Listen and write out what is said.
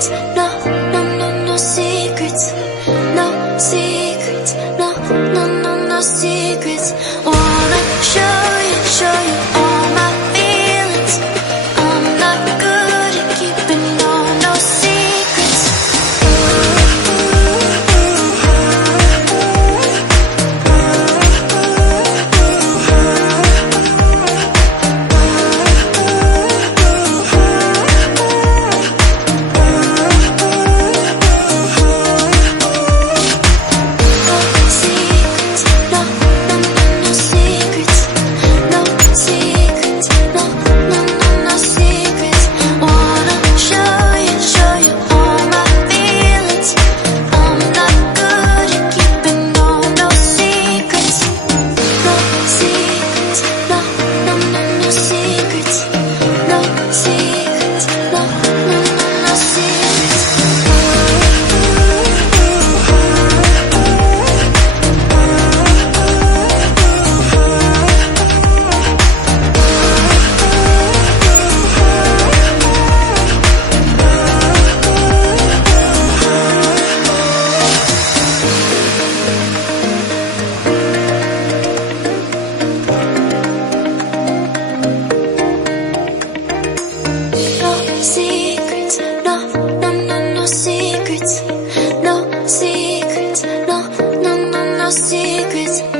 secrets, no, no, no, no secrets, no secrets, no, no, no, no secrets. Wanna show you all my feelings. I'm not good at keeping no secrets. Secrets, no, no, no, no secrets, no secrets, no, no, no, no secrets.